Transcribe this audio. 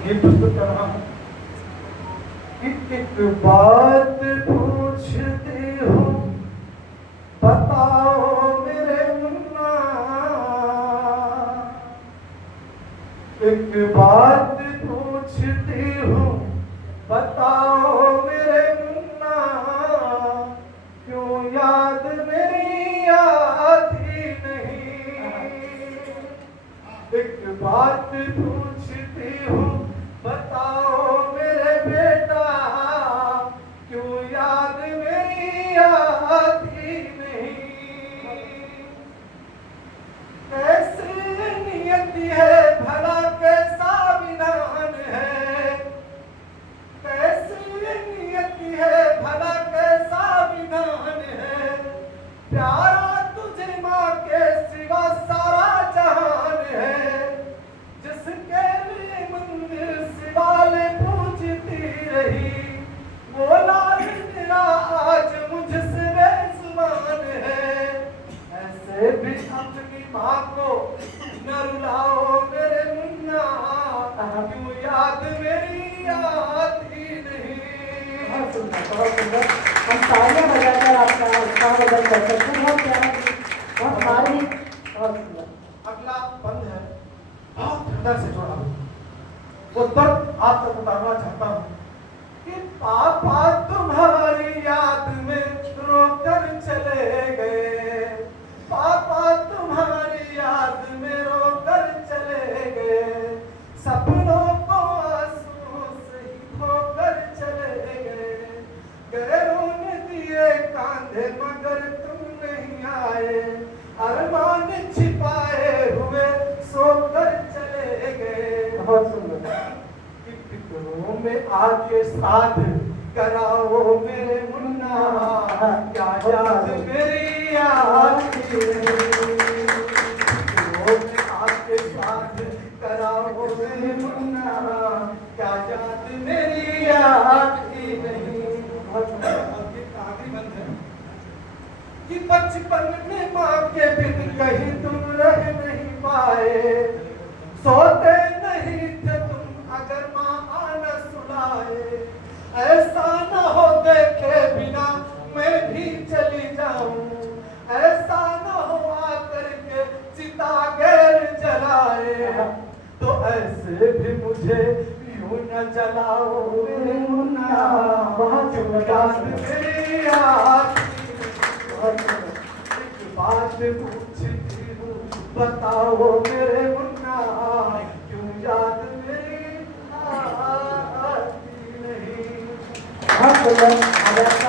ये प्रस्तुत कर रहा हूँ। एक बात पूछती हूँ, बताओ मेरे मुन्ना। एक बात पूछती हूँ, बताओ मेरे मुन्ना। क्यों याद मेरी आती नहीं। एक बात पूछती हूँ, बताओ मेरे बेटा। क्यों याद मेरी आती नहीं। कैसी नियति है भला, कैसा विधान है। कैसी नियति है भला, कैसा विधान है। प्यारा तुझे माँ के सिवा सारा जहान है। जिसके लिए मंदिर शिवाले पूजती रही, वो लाल मेरा आज मुझसे बेजुबान है। ऐसे भी अपनी माँ को न रुलाओ मेरे मुन्ना। क्यों याद मेरी आती नहीं। बहुत सुंदर, बहुत सुंदर। हम तालियां बजाकर आपका उत्साह बदल कर सकते हैं। बहुत प्यारा गीत, बहुत मार्मिक, बहुत सुंदर। अगला बंद है, बहुत हृदय से जुड़ा हुआ। वो दर्द आप तक उतारना चाहता हूँ कि पापा तुम्हारी याद में रोकर चले गए। पापा तुम्हारी याद में रोकर चले गए। सपनों को आंसू से ही खोकर चले गए। गैरों ने दिए कांधे मगर तुम नहीं आए। अरमान छिपाए हुए सोकर चले गए। बहुत सुंदर। कि फिक्रों में आके साथ कराओ मेरे मुन्ना। क्या याद मेरी आती नहीं। फिक्रों में आके साथ कराओ मेरे मुन्ना। क्या याद मेरी आती नहीं। बहुत सुंदर। अब ये आखिरी बंद है कि बचपन में माँ के बिन कहीं तुम रह नहीं पाए। सोते नहीं थे तुम अगर माँ आना सुलाए। ऐसा न हो देखे बिना मैं भी चली जाऊं। ऐसा न हो आकर के चिता गैर जलाए। तो ऐसे भी मुझे यूं न जलाओ मेरे मुन्ना। बहुत सुंदर, याद मेरी आती। एक बात पूछती हूँ, बताओ मेरे मुन्ना। क्यों याद मेरी आती नहीं। बहुत सुंदर।